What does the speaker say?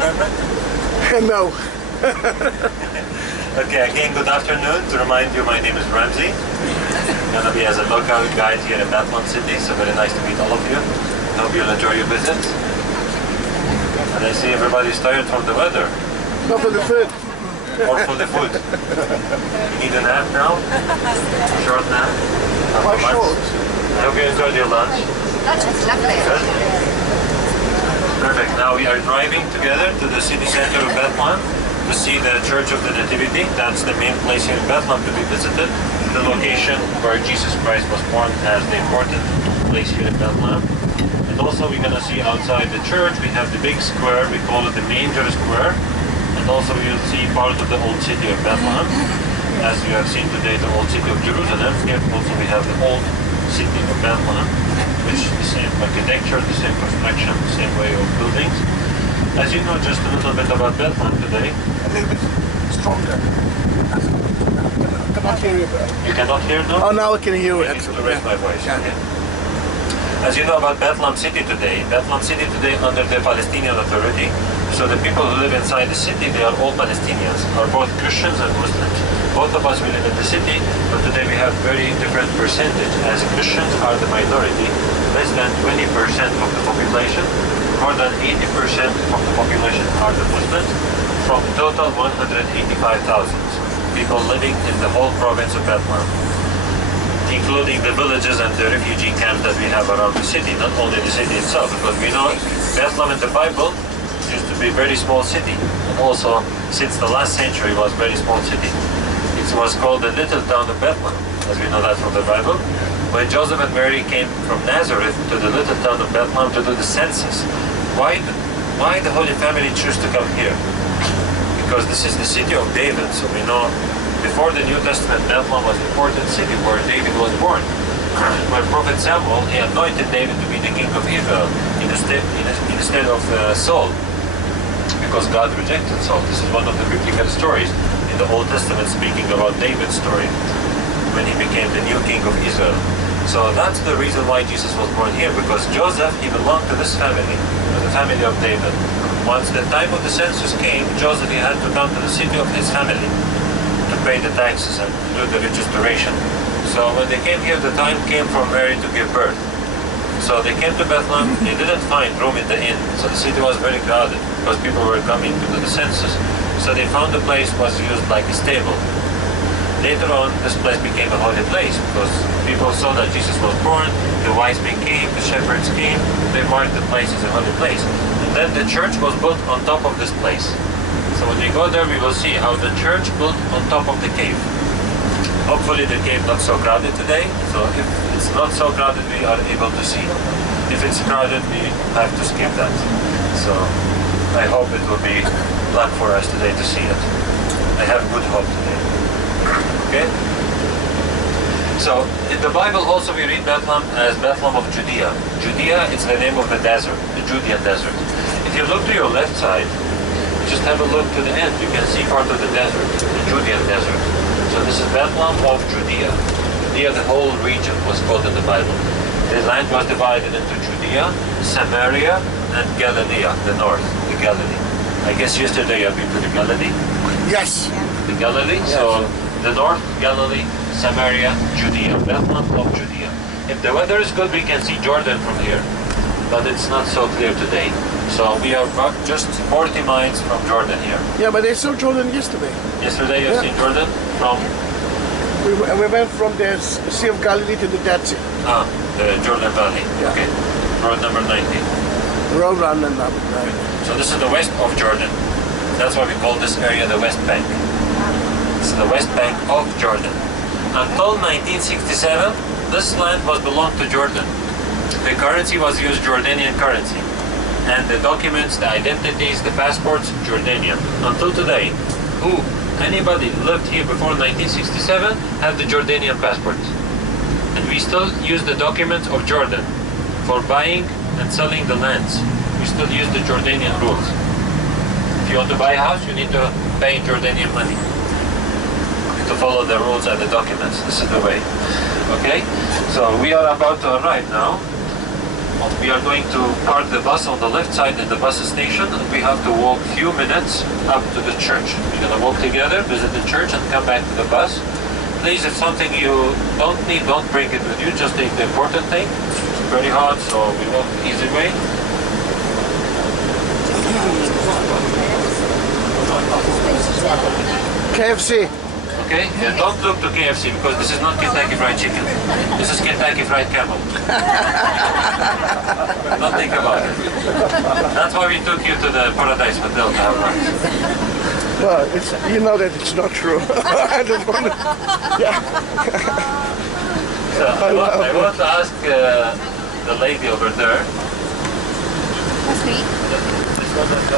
No. Okay, again, good afternoon. To remind you, my name is Ramzi. I'm going to be as a local guide here in Bethlehem City, so very nice to meet all of you. Hope you'll enjoy your visit. And I see everybody's tired from the weather. Not for the food. Or for the food. You need a nap now? Short nap? How short? I hope you enjoyed your lunch. Lunch is lovely. Good. Perfect. Now we are driving together to the city center of Bethlehem to see the Church of the Nativity. That's the main place here in Bethlehem to be visited. The location where Jesus Christ was born as the important place here in Bethlehem. And also we're going to see outside the church, we have the big square, we call it the Manger Square. And also you'll see part of the old city of Bethlehem. As you have seen today, the old city of Jerusalem. Here also we have the old city of Bethlehem, which is the same architecture, the same construction, the same way of buildings. As you know just a little bit about Bethlehem today. A little bit stronger. I cannot hear you. You cannot hear now? Oh, now I can hear you. I need to raise my voice. Yeah. Okay. As you know about Bethlehem City today under the Palestinian Authority, so the people who live inside the city, they are all Palestinians, are both Christians and Muslims. Both of us, we live in the city, but today we have very different percentage, as Christians are the minority, less than 20% of the population, more than 80% of the population are the Muslims, from total 185,000 people living in the whole province of Bethlehem, including the villages and the refugee camps that we have around the city, not only the city itself, because we know Bethlehem in the Bible used to be a very small city, and also since the last century was a very small city. It was called the little town of Bethlehem, as we know that from the Bible. When Joseph and Mary came from Nazareth to the little town of Bethlehem to do the census, why the Holy Family chose to come here? Because this is the city of David, so we know before the New Testament, Bethlehem was an important city where David was born. When Prophet Samuel, he anointed David to be the king of Israel instead of Saul, because God rejected Saul. This is one of the biblical stories in the Old Testament speaking about David's story when he became the new king of Israel. So that's the reason why Jesus was born here, because Joseph, he belonged to this family, the family of David. Once the time of the census came, Joseph, he had to come to the city of his family to pay the taxes and do the registration. So when they came here, the time came for Mary to give birth. So they came to Bethlehem, they didn't find room in the inn, so the city was very crowded because people were coming to do the census. So they found the place was used like a stable. Later on, this place became a holy place because people saw that Jesus was born, the wise men came, the shepherds came, they marked the place as a holy place. And then the church was built on top of this place. So when we go there, we will see how the church built on top of the cave. Hopefully the cave not so crowded today, so if it's not so crowded, we are able to see. If it's crowded, we have to skip that. So I hope it will be luck for us today to see it. I have good hope today. Okay? So in the Bible also we read Bethlehem as Bethlehem of Judea. Judea is the name of the desert, the Judean desert. If you look to your left side, just have a look to the end, you can see part of the desert, the Judean desert. So this is Bethlehem of Judea. Judea, the whole region was called in the Bible. The land was divided into Judea, Samaria, and Galilee, the north, the Galilee. I guess yesterday I've been to the Galilee. Yes. The Galilee, yes. So the north, Galilee, Samaria, Judea, Bethlehem of Judea. If the weather is good, we can see Jordan from here, but it's not so clear today. So we are just 40 miles from Jordan here. Yeah, but they saw Jordan yesterday. Yesterday you've seen Jordan from? We went from the Sea of Galilee to the Dead Sea. Ah, the Jordan Valley. Yeah. Okay. Road number 90. Road number 90. So this is the west of Jordan. That's why we call this area the West Bank. It's the West Bank of Jordan. Until 1967, this land was belonged to Jordan. The currency was used Jordanian currency. And the documents, the identities, the passports, Jordanian. Until today, anybody lived here before 1967 have the Jordanian passports. And we still use the documents of Jordan for buying and selling the lands. We still use the Jordanian rules. If you want to buy a house, you need to pay Jordanian money to follow the rules and the documents. This is the way. Okay? So we are about to arrive now. We are going to park the bus on the left side in the bus station, and we have to walk few minutes up to the church. We're gonna walk together, visit the church, and come back to the bus. Please, if something you don't need, don't bring it with you. Just take the important thing. It's very hot, so we walk the easy way. KFC. Okay? And don't look to KFC because this is not Kentucky Fried Chicken. This is Kentucky Fried Camel. Don't think about it. That's why we took you to the Paradise Hotel to have lunch. Well, you know that it's not true. I just want to, yeah. So I want to ask the lady over there. That's me. This one.